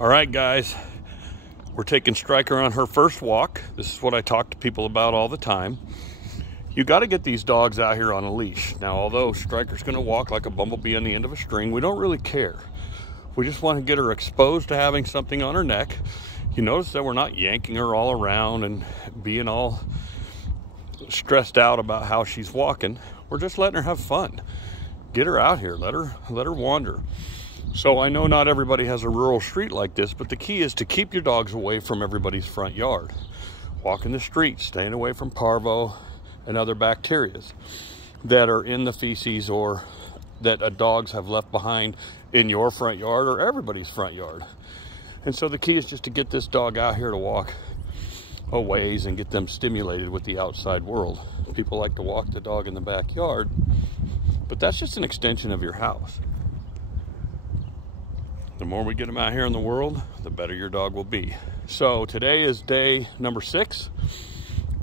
All right, guys, we're taking Stryker on her first walk. This is what I talk to people about all the time. You got to get these dogs out here on a leash. Now, although Stryker's going to walk like a bumblebee on the end of a string, we don't really care. We just want to get her exposed to having something on her neck. You notice that we're not yanking her all around and being all stressed out about how she's walking. We're just letting her have fun. Get her out here, let her wander. So I know not everybody has a rural street like this, but the key is to keep your dogs away from everybody's front yard. Walking the street, staying away from parvo and other bacteria that are in the feces or that dogs have left behind in your front yard or everybody's front yard. And so the key is just to get this dog out here to walk a ways and get them stimulated with the outside world. People like to walk the dog in the backyard, but that's just an extension of your house. The more we get them out here in the world, the better your dog will be. So today is day number 6,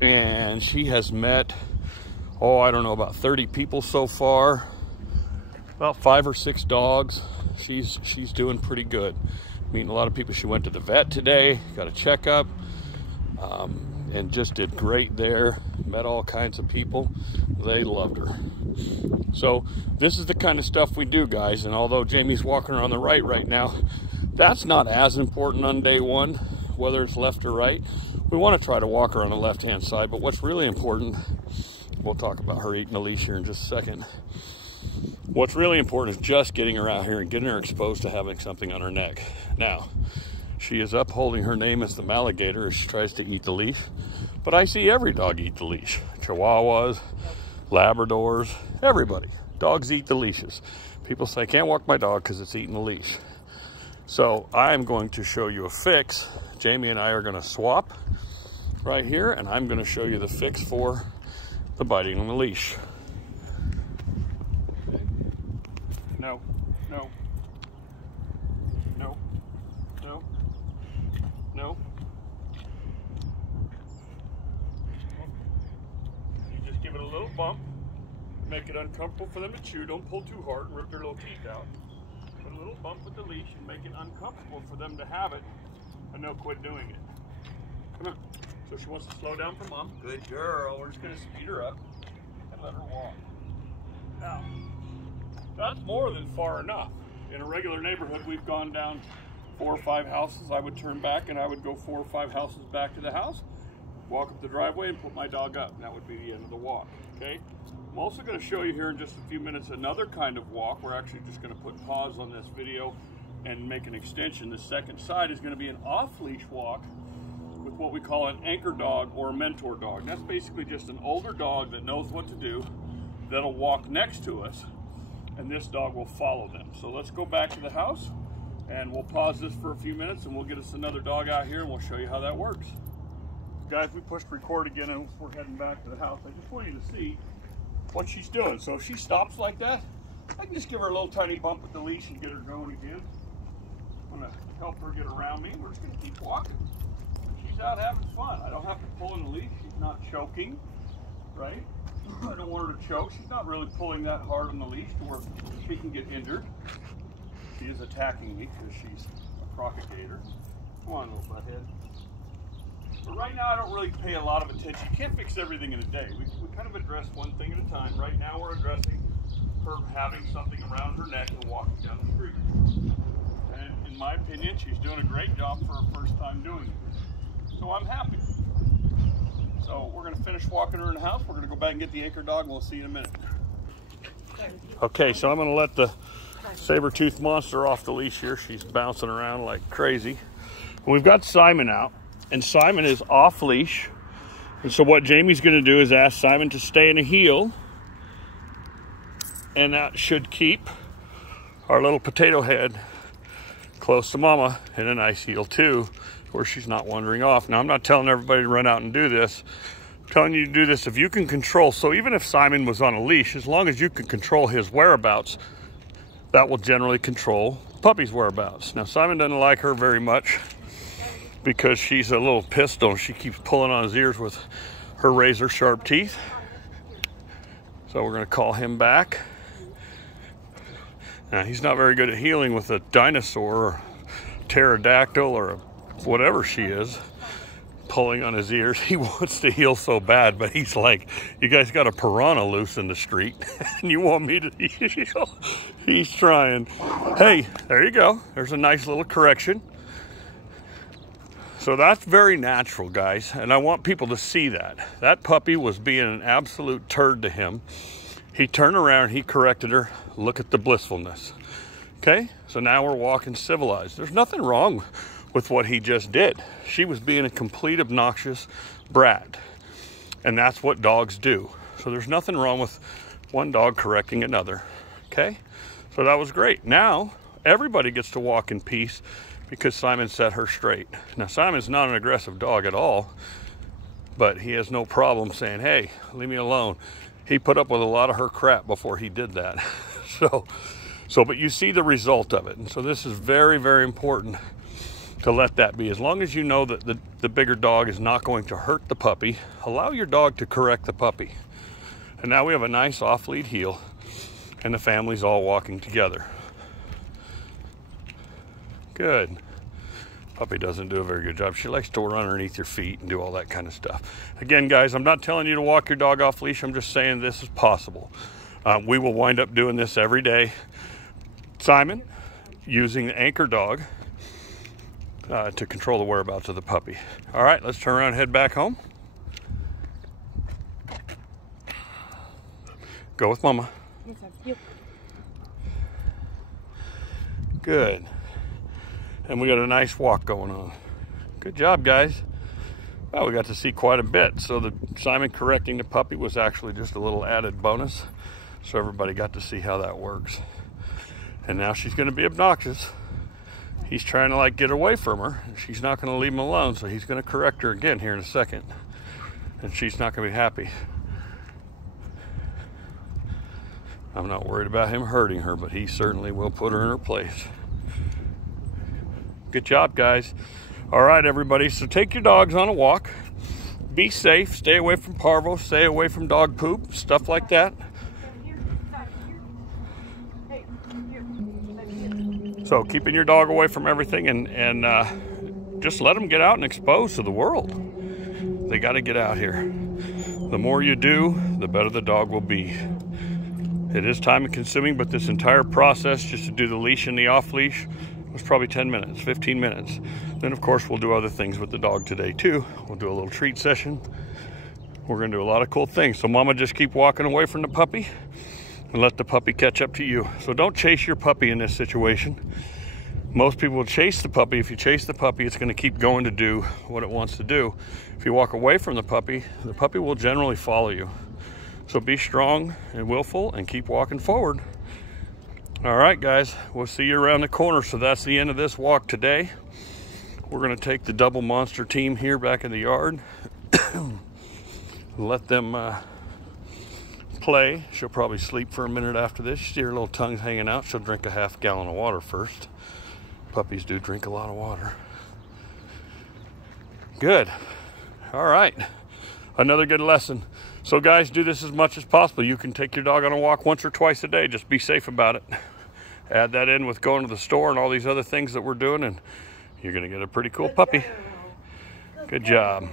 and she has met, I don't know, about 30 people so far, about 5 or 6 dogs. She's doing pretty good. Meeting a lot of people. She went to the vet today, got a checkup, and just did great there. Met all kinds of people. They loved her. So this is the kind of stuff we do, guys. And although Jamie's walking her on the right now, that's not as important on day 1, whether it's left or right. We want to try to walk her on the left-hand side, but what's really important, we'll talk about her eating a leash here in just a second. What's really important is just getting her out here and getting her exposed to having something on her neck. Now, she is upholding her name as the Maligator as she tries to eat the leash, but I see every dog eat the leash. Chihuahuas, Labradors, everybody. Dogs eat the leashes. People say, I can't walk my dog because it's eating the leash. So I'm going to show you a fix. Jamie and I are going to swap right here, and I'm going to show you the fix for the biting on the leash. Okay. No, no, no, no, no. You just give it a little bump. Make it uncomfortable for them to chew. Don't pull too hard and rip their little teeth out. Put a little bump with the leash and make it uncomfortable for them to have it, and they'll quit doing it. Come on. So she wants to slow down for mom. Good girl. We're just going to speed her up and let her walk. Now, that's more than far enough. In a regular neighborhood, we've gone down 4 or 5 houses. I would turn back and I would go 4 or 5 houses back to the house, walk up the driveway and put my dog up. And that would be the end of the walk, okay? I'm also going to show you here in just a few minutes another kind of walk. We're actually just going to put pause on this video and make an extension. The second side is going to be an off-leash walk with what we call an anchor dog or a mentor dog. That's basically just an older dog that knows what to do, that'll walk next to us, and this dog will follow them. So let's go back to the house, and we'll pause this for a few minutes, and we'll get us another dog out here, and we'll show you how that works. Guys, we pushed record again, and we're heading back to the house. I just want you to see what she's doing. So if she stops like that, I can just give her a little tiny bump with the leash and get her going again. I'm going to help her get around me. We're just going to keep walking. She's out having fun. I don't have to pull in the leash. She's not choking, right? I don't want her to choke. She's not really pulling that hard on the leash to where she can get injured. She is attacking me because she's a crocodile. Come on, little butthead. But right now, I don't really pay a lot of attention. You can't fix everything in a day. We kind of address one thing at a time. Right now, we're addressing her having something around her neck and walking down the street. And in my opinion, she's doing a great job for her first time doing it. So I'm happy. So we're going to finish walking her in the house. We're going to go back and get the anchor dog, and we'll see you in a minute. Okay, so I'm going to let the saber-toothed monster off the leash here. She's bouncing around like crazy. We've got Simon out. And Simon is off leash. And so what Jamie's going to do is ask Simon to stay in a heel. And that should keep our little potato head close to mama in a nice heel too, where she's not wandering off. Now, I'm not telling everybody to run out and do this. I'm telling you to do this if you can control. So even if Simon was on a leash, as long as you can control his whereabouts, that will generally control puppy's whereabouts. Now, Simon doesn't like her very much, because she's a little pistol. She keeps pulling on his ears with her razor sharp teeth. So we're going to call him back. Now, he's not very good at healing with a dinosaur or pterodactyl or a whatever she is pulling on his ears. He wants to heel so bad, but he's like, you guys got a piranha loose in the street and you want me to heel? He's trying. Hey, there you go. There's a nice little correction. So that's very natural, guys, and I want people to see that. That puppy was being an absolute turd to him. He turned around, he corrected her. Look at the blissfulness. Okay, so now we're walking civilized. There's nothing wrong with what he just did. She was being a complete obnoxious brat, and that's what dogs do. So there's nothing wrong with one dog correcting another. Okay, so that was great. Now everybody gets to walk in peace because Simon set her straight. Now Simon's not an aggressive dog at all, but he has no problem saying, hey, leave me alone. He put up with a lot of her crap before he did that. But you see the result of it. And so this is very, very important to let that be. As long as you know that the bigger dog is not going to hurt the puppy, allow your dog to correct the puppy. And now we have a nice off-lead heel and the family's all walking together. Good. Puppy doesn't do a very good job. She likes to run underneath your feet and do all that kind of stuff. Again, guys, I'm not telling you to walk your dog off leash. I'm just saying this is possible. We will wind up doing this every day. Simon, using the anchor dog to control the whereabouts of the puppy. All right, let's turn around and head back home. Go with Mama. Good. And we got a nice walk going on. Good job, guys. Well, we got to see quite a bit. So the Simon correcting the puppy was actually just a little added bonus. So everybody got to see how that works. And now she's going to be obnoxious. He's trying to like get away from her. And she's not going to leave him alone. So he's going to correct her again here in a second. And she's not going to be happy. I'm not worried about him hurting her, but he certainly will put her in her place. Good job, guys. All right, everybody. So take your dogs on a walk. Be safe. Stay away from parvo. Stay away from dog poop. Stuff like that. So keeping your dog away from everything and just let them get out and expose to the world. They got to get out here. The more you do, the better the dog will be. It is time consuming, but this entire process just to do the leash and the off leash was probably 10 minutes, 15 minutes. Then of course we'll do other things with the dog today too. We'll do a little treat session. We're gonna do a lot of cool things. So Mama, just keep walking away from the puppy and let the puppy catch up to you. So don't chase your puppy in this situation. Most people will chase the puppy. If you chase the puppy, it's gonna keep going to do what it wants to do. If you walk away from the puppy will generally follow you. So be strong and willful and keep walking forward. All right, guys, we'll see you around the corner. So that's the end of this walk today. We're gonna take the double monster team here back in the yard. Let them play. She'll probably sleep for a minute after this. You see her little tongue's hanging out. She'll drink a half gallon of water first. Puppies do drink a lot of water. Good. All right. Another good lesson. So guys, do this as much as possible. You can take your dog on a walk once or twice a day. Just be safe about it. Add that in with going to the store and all these other things that we're doing, and you're going to get a pretty cool puppy. Good job.